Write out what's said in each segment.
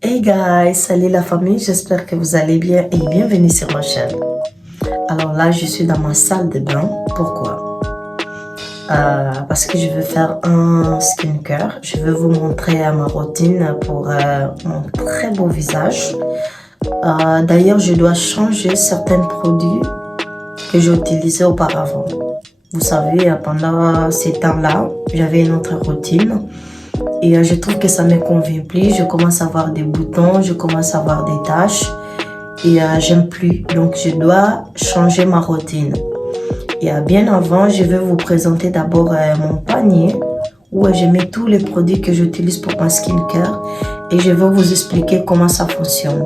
Hey guys, salut la famille, j'espère que vous allez bien et bienvenue sur ma chaîne. Alors là, je suis dans ma salle de bain. Pourquoi? Parce que je veux faire un skincare. Je veux vous montrer ma routine pour mon très beau visage. D'ailleurs, je dois changer certains produits que j'ai utilisés auparavant. Vous savez, pendant ces temps-là, j'avais une autre routine. Et je trouve que ça ne me convient plus. Je commence à avoir des boutons, je commence à avoir des taches. Et j'aime plus. Donc, je dois changer ma routine. Et bien avant, je vais vous présenter d'abord mon panier où je mets tous les produits que j'utilise pour ma skincare. Et je vais vous expliquer comment ça fonctionne.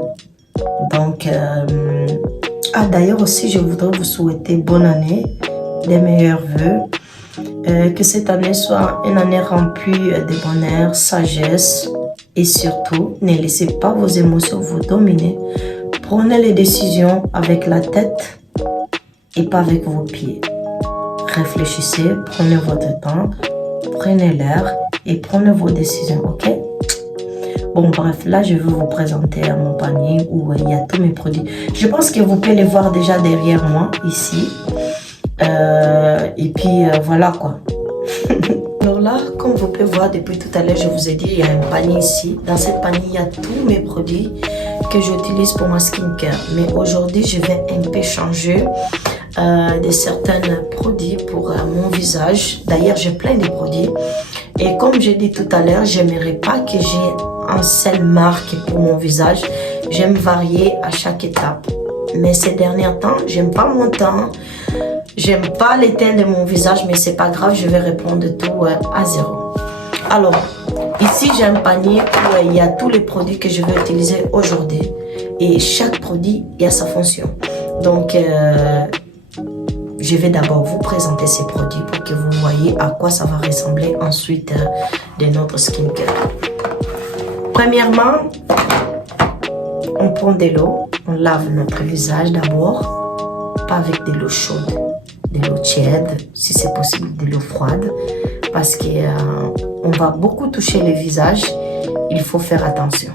Donc, d'ailleurs aussi, je voudrais vous souhaiter bonne année, les meilleurs vœux. Que cette année soit une année remplie de bonheur, sagesse et surtout, ne laissez pas vos émotions vous dominer. Prenez les décisions avec la tête et pas avec vos pieds. Réfléchissez, prenez votre temps, prenez l'air et prenez vos décisions, ok? Bon, bref, là, je vais vous présenter mon panier où il y a tous mes produits. Je pense que vous pouvez les voir déjà derrière moi, ici. Et puis voilà quoi. Alors là, comme vous pouvez voir depuis tout à l'heure, je vous ai dit, il y a un panier ici. Dans cette panier, il y a tous mes produits que j'utilise pour ma skincare. Mais aujourd'hui, je vais un peu changer de certains produits pour mon visage. D'ailleurs, j'ai plein de produits. Et comme j'ai dit tout à l'heure, j'aimerais pas que j'ai une seule marque pour mon visage. J'aime varier à chaque étape. Mais ces derniers temps, j'aime pas mon teint. J'aime pas les teints de mon visage, mais c'est pas grave, je vais répondre tout à zéro. Alors, ici j'ai un panier où il y a tous les produits que je vais utiliser aujourd'hui. Et chaque produit, il y a sa fonction. Donc, je vais d'abord vous présenter ces produits pour que vous voyez à quoi ça va ressembler ensuite de notre skincare. Premièrement, on prend de l'eau, on lave notre visage d'abord, pas avec de l'eau chaude. De l'eau tiède, si c'est possible de l'eau froide, parce que on va beaucoup toucher le visage, il faut faire attention.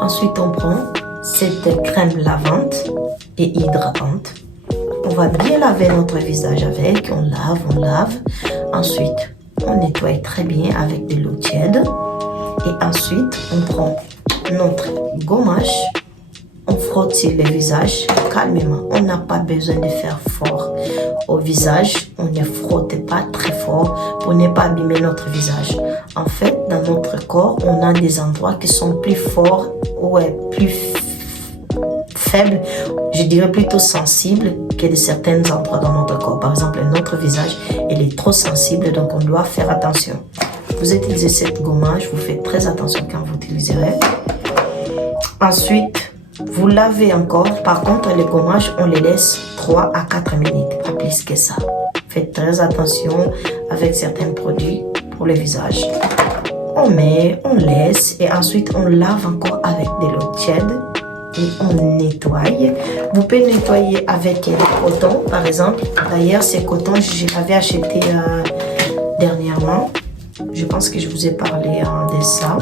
Ensuite, on prend cette crème lavante et hydratante. On va bien laver notre visage avec, on lave. Ensuite, on nettoie très bien avec de l'eau tiède. Et ensuite, on prend notre gommage. On frotte sur le visage calmement. On n'a pas besoin de faire fort au visage. On ne frotte pas très fort pour ne pas abîmer notre visage. En fait, dans notre corps, on a des endroits qui sont plus forts ou plus faibles. Je dirais plutôt sensibles que de certains endroits dans notre corps. Par exemple, notre visage, il est trop sensible, donc on doit faire attention. Vous utilisez cette gommage, vous faites très attention quand vous utiliserez. Ensuite, vous lavez encore. Par contre, les gommages, on les laisse 3 à 4 minutes, pas plus que ça. Faites très attention avec certains produits pour le visage. On met, on laisse et ensuite on lave encore avec de l'eau tiède et on nettoie. Vous pouvez nettoyer avec du coton, par exemple. D'ailleurs, ces cotons, je l'avais acheté dernièrement. Je pense que je vous ai parlé de ça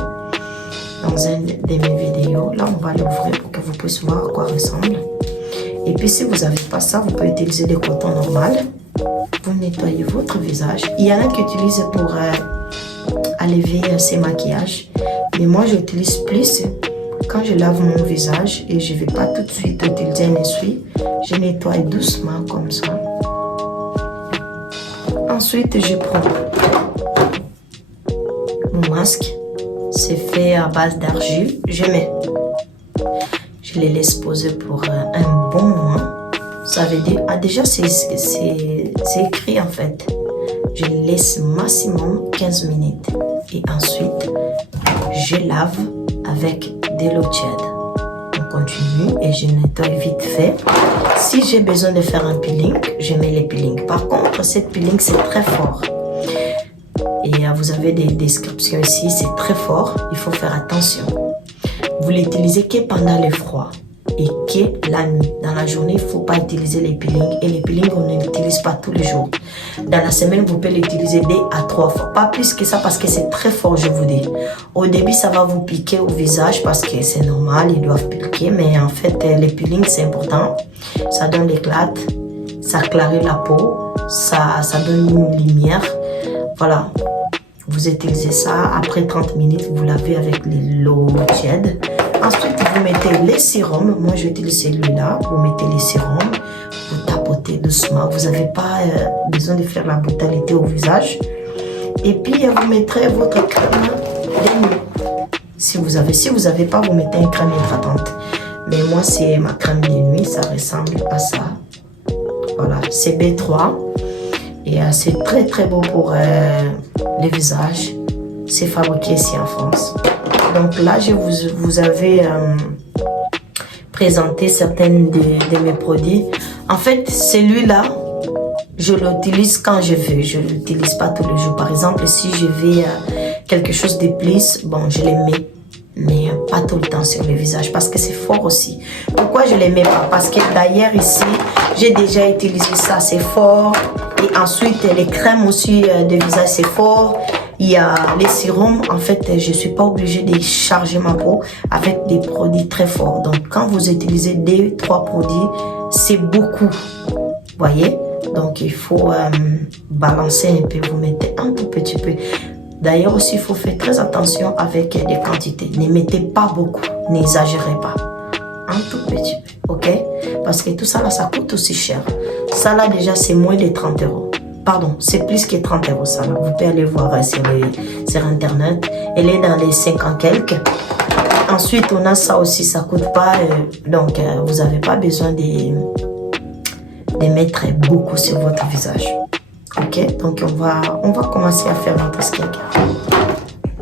dans une de mes vidéos. Là, on va l'ouvrir pour que vous puissiez voir à quoi ressemble. Et puis, si vous n'avez pas ça, vous pouvez utiliser des cotons normal. Vous nettoyez votre visage. Il y en a qui utilisent pour enlever ses maquillages. Mais moi, j'utilise plus quand je lave mon visage et je ne vais pas tout de suite utiliser un essuie. Je nettoie doucement comme ça. Ensuite, je prends mon masque. C'est fait à base d'argile. Je les laisse poser pour un bon moment. Ça veut dire, déjà c'est écrit en fait. Je les laisse maximum 15 minutes. Et ensuite, je lave avec de l'eau tiède. On continue et je nettoie vite fait. Si j'ai besoin de faire un peeling, je mets le peeling. Par contre, cette peeling c'est très fort. Et vous avez des descriptions ici, c'est très fort, il faut faire attention. Vous l'utilisez que pendant le froid. et que la nuit. Dans la journée, il ne faut pas utiliser les peelings. Et les peelings, on ne l'utilise pas tous les jours. Dans la semaine, vous pouvez l'utiliser 2 à 3 fois. Pas plus que ça parce que c'est très fort, je vous dis. Au début, ça va vous piquer au visage parce que c'est normal, ils doivent piquer. Mais en fait, les peelings, c'est important. Ça donne l'éclat, ça clarifie la peau, ça donne une lumière. Voilà. Vous utilisez ça. Après 30 minutes, vous lavez avec l'eau tiède. Ensuite, vous mettez les sérums. Moi, j'utilise celui-là. Vous mettez les sérums. Vous tapotez doucement. Vous n'avez pas besoin de faire la brutalité au visage. Et puis, vous mettrez votre crème de nuit. Si vous avez pas, vous mettez une crème hydratante. Mais moi, c'est ma crème de nuit. Ça ressemble à ça. Voilà, c'est B3. Et c'est très, très beau pour les visages. C'est fabriqué ici en France. Donc là, je vous avais présenté certains de mes produits. En fait, celui-là, je l'utilise quand je veux. Je ne l'utilise pas tous les jours. Par exemple, si je veux quelque chose de plus, bon, je les mets. Mais pas tout le temps sur le visage parce que c'est fort aussi. Pourquoi je ne les mets pas? Parce que d'ailleurs ici, j'ai déjà utilisé ça, c'est fort. Et ensuite, les crèmes aussi de visage, c'est fort. Il y a les sérums. En fait, je ne suis pas obligée de charger ma peau avec des produits très forts. Donc, quand vous utilisez 2-3 produits, c'est beaucoup. Vous voyez? Donc, il faut balancer un peu. Vous mettez un tout petit peu. D'ailleurs aussi, il faut faire très attention avec les quantités. Ne mettez pas beaucoup. N'exagérez pas. Un tout petit peu. OK? Parce que tout ça, là, ça coûte aussi cher. Ça, là, déjà, c'est moins de 30 €. Pardon, c'est plus que 30 €, ça. Là. Vous pouvez aller voir sur Internet. Elle est dans les 50 quelques. Ensuite, on a ça aussi. Ça ne coûte pas. Donc, vous n'avez pas besoin de mettre beaucoup sur votre visage. Ok, donc on va commencer à faire notre skincare.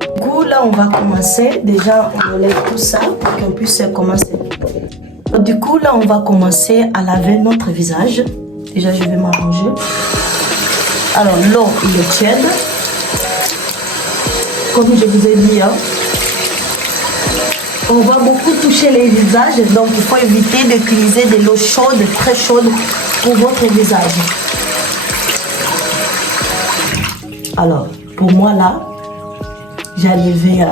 Du coup, là, on va commencer. Déjà, on enlève tout ça pour qu'on puisse commencer. Du coup, là, on va commencer à laver notre visage. Déjà, je vais m'arranger. Alors, l'eau, il est tiède. Comme je vous ai dit, hein, on va beaucoup toucher les visages. Donc, il faut éviter d'utiliser de l'eau chaude, très chaude, pour votre visage. Alors, pour moi, là, j'ai enlevé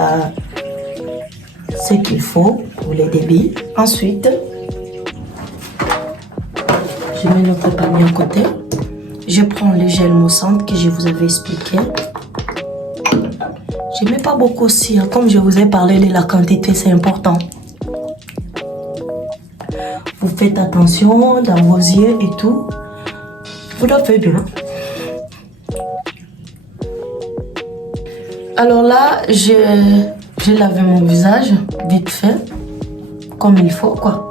ce qu'il faut pour les débits. Ensuite, je mets notre panier à côté. Je prends le gel moussant que je vous avais expliqué. Je ne mets pas beaucoup aussi. Hein. Comme je vous ai parlé de la quantité, c'est important. Vous faites attention dans vos yeux et tout. Vous le faites bien. Alors là, j'ai lavé mon visage vite fait, comme il faut, quoi.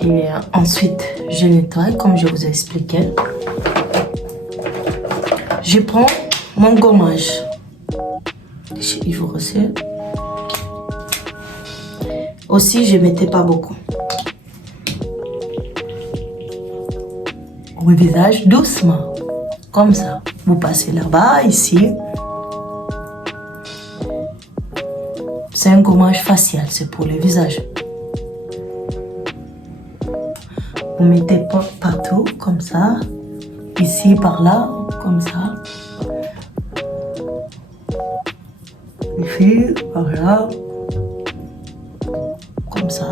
Et ensuite, je nettoie, comme je vous ai expliqué. Je prends mon gommage. Il faut aussi. Aussi, je ne mettais pas beaucoup. Au visage, doucement, comme ça. Vous passez là-bas, ici. C'est un gommage facial, c'est pour le visage. Vous mettez partout, comme ça. Ici, par là, comme ça. Ici, par là. Comme ça.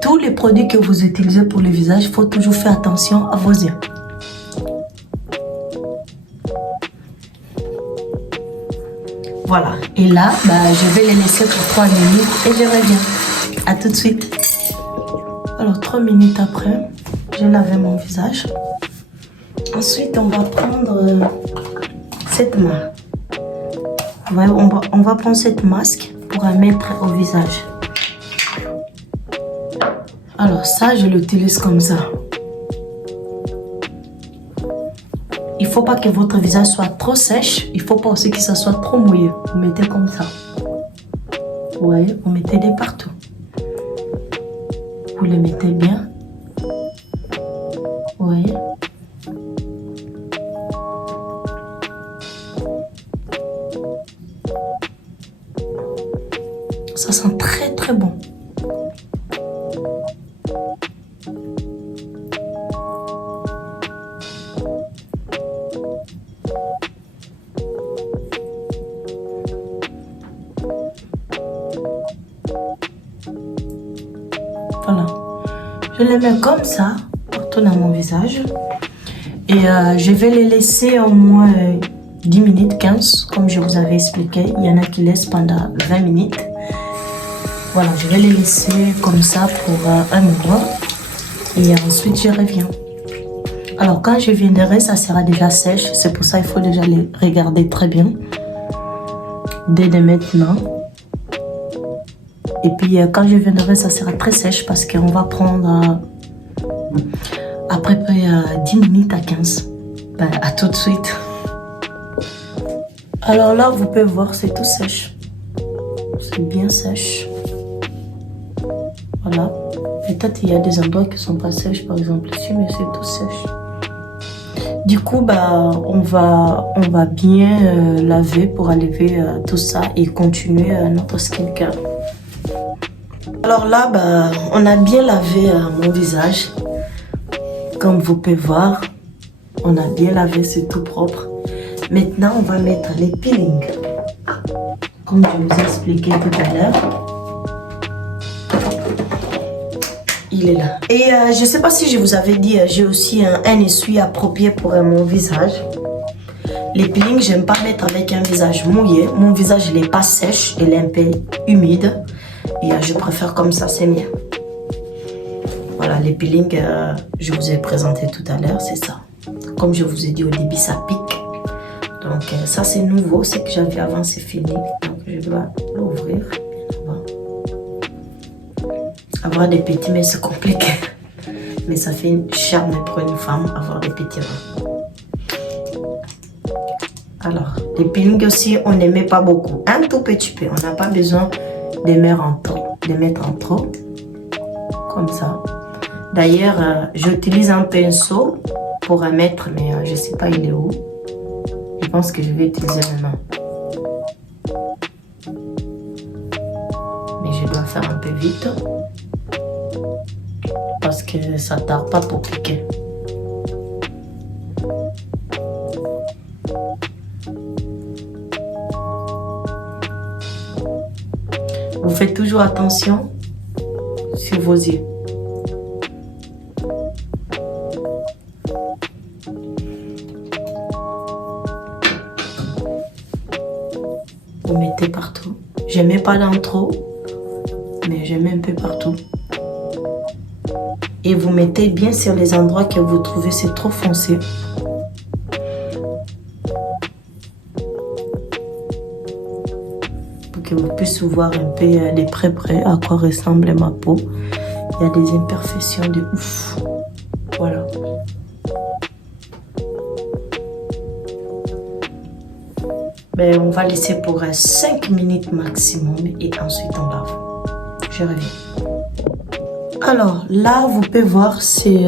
Tous les produits que vous utilisez pour le visage, il faut toujours faire attention à vos yeux. Voilà. Et là, je vais les laisser pour 3 minutes et je reviens. À tout de suite. Alors, 3 minutes après, j'ai lavé mon visage. Ensuite, on va prendre cette masque. On va prendre cette masque pour la mettre au visage. Alors ça, je l'utilise comme ça. Il ne faut pas que votre visage soit trop sèche. Il ne faut pas aussi que ça soit trop mouillé. Vous mettez comme ça. Vous voyez, vous mettez de partout. Vous les mettez bien Vous voyez? Ça sent très très bon. Voilà. Je les mets comme ça, partout dans mon visage. Et je vais les laisser au moins 10 minutes, 15, comme je vous avais expliqué. Il y en a qui laissent pendant 20 minutes. Voilà, je vais les laisser comme ça pour un moment. Et ensuite, je reviens. Alors, quand je viendrai, ça sera déjà sèche. C'est pour ça qu'il faut déjà les regarder très bien. Dès maintenant. Et puis, quand je viendrai, ça sera très sèche parce qu'on va prendre à peu près 10 minutes à 15. Ben, à tout de suite. Alors là, vous pouvez voir, c'est tout sèche. C'est bien sèche. Voilà. Peut-être il y a des endroits qui sont pas sèches, par exemple ici, mais c'est tout sèche. Du coup, bah, on va bien laver pour enlever tout ça et continuer notre skincare. Alors là, bah, on a bien lavé mon visage. Comme vous pouvez voir, on a bien lavé, c'est tout propre. Maintenant, on va mettre les peelings. Comme je vous ai expliqué tout à l'heure. Il est là. Et je ne sais pas si je vous avais dit, j'ai aussi un essuie approprié pour mon visage. Les peelings, j'aime pas mettre avec un visage mouillé. Mon visage, il n'est pas sèche, il est un peu humide. Et je préfère comme ça, c'est mieux. Voilà, les peelings, je vous ai présenté tout à l'heure, c'est ça. Comme je vous ai dit au début, ça pique. Donc ça, c'est nouveau. Ce que j'avais avant, c'est fini. Donc je dois l'ouvrir. Avoir des petits mains, c'est compliqué. Mais ça fait une charme pour une femme, avoir des petits mains. Alors, les peelings aussi, on ne met pas beaucoup. Un tout petit peu. On n'a pas besoin de mettre en trop. Comme ça. D'ailleurs, j'utilise un pinceau pour mettre, mais je ne sais pas il est où. Je pense que je vais utiliser ma main. Mais je dois faire un peu vite. Parce que ça tarde pas pour piquer. Vous faites toujours attention sur vos yeux. Vous mettez partout. Je ne mets pas dans trop, mais je mets un peu partout. Et vous mettez bien sur les endroits que vous trouvez c'est trop foncé. Pour que vous puissiez voir un peu de près à quoi ressemble ma peau. Il y a des imperfections de ouf. Voilà. Ben, on va laisser pour 5 minutes maximum et ensuite on lave. Je reviens. Alors là, vous pouvez voir, c'est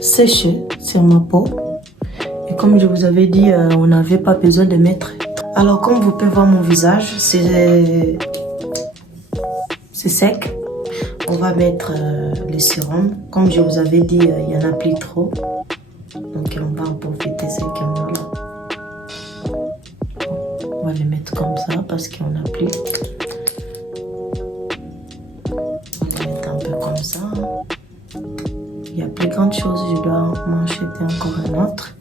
séché sur ma peau. Et comme je vous avais dit, on n'avait pas besoin de mettre. Alors comme vous pouvez voir mon visage, c'est sec. On va mettre les sérums. Comme je vous avais dit, il n'y en a plus trop. Donc on va en profiter ce qu'on a là. On va les mettre comme ça parce qu'il n'y en a plus. Comme ça. Il y a plus grande chose, je dois m'en acheter encore un autre.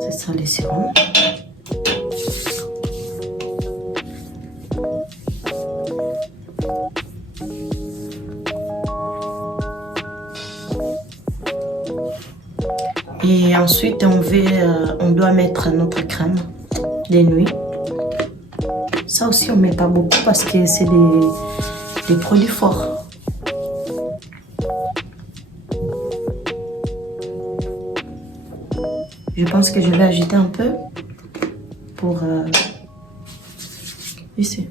C'est ça les sérums. Et ensuite on doit mettre notre crème de nuit. Ça aussi on met pas beaucoup parce que c'est des produits forts. Je pense que je vais ajouter un peu pour ici.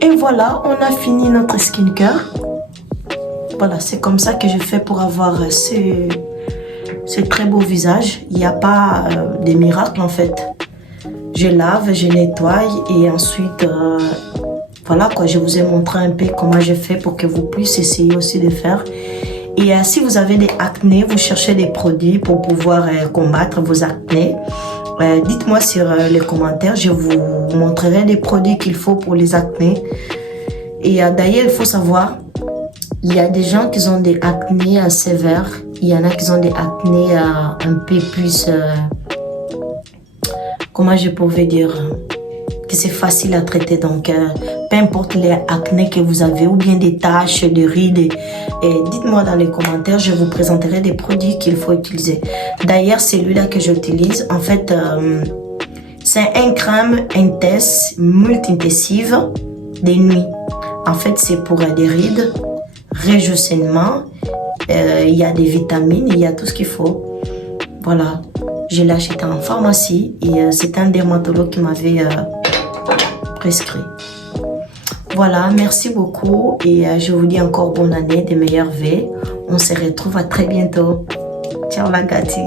Et voilà, on a fini notre skincare. Voilà, c'est comme ça que je fais pour avoir ce très beau visage. Il n'y a pas de miracle en fait. Je lave, je nettoie et ensuite, voilà quoi, je vous ai montré un peu comment je fais pour que vous puissiez essayer aussi de faire. Et si vous avez des acnés, vous cherchez des produits pour pouvoir combattre vos acnés, dites-moi sur les commentaires, je vous montrerai des produits qu'il faut pour les acnés. Et d'ailleurs, il faut savoir, il y a des gens qui ont des acnés sévères, il y en a qui ont des acnés un peu plus, comment je pourrais dire, que c'est facile à traiter. Donc, peu importe les acnés que vous avez ou bien des taches, des rides, et dites-moi dans les commentaires, je vous présenterai des produits qu'il faut utiliser. D'ailleurs, celui-là que j'utilise, en fait, c'est un crème intense multi-intensive des nuits. En fait, c'est pour des rides, rajeunissement, il y a des vitamines, il y a tout ce qu'il faut. Voilà, je l'ai acheté en pharmacie et c'est un dermatologue qui m'avait prescrit. Voilà, merci beaucoup et je vous dis encore bonne année, des meilleurs vœux. On se retrouve à très bientôt. Ciao la gâtée.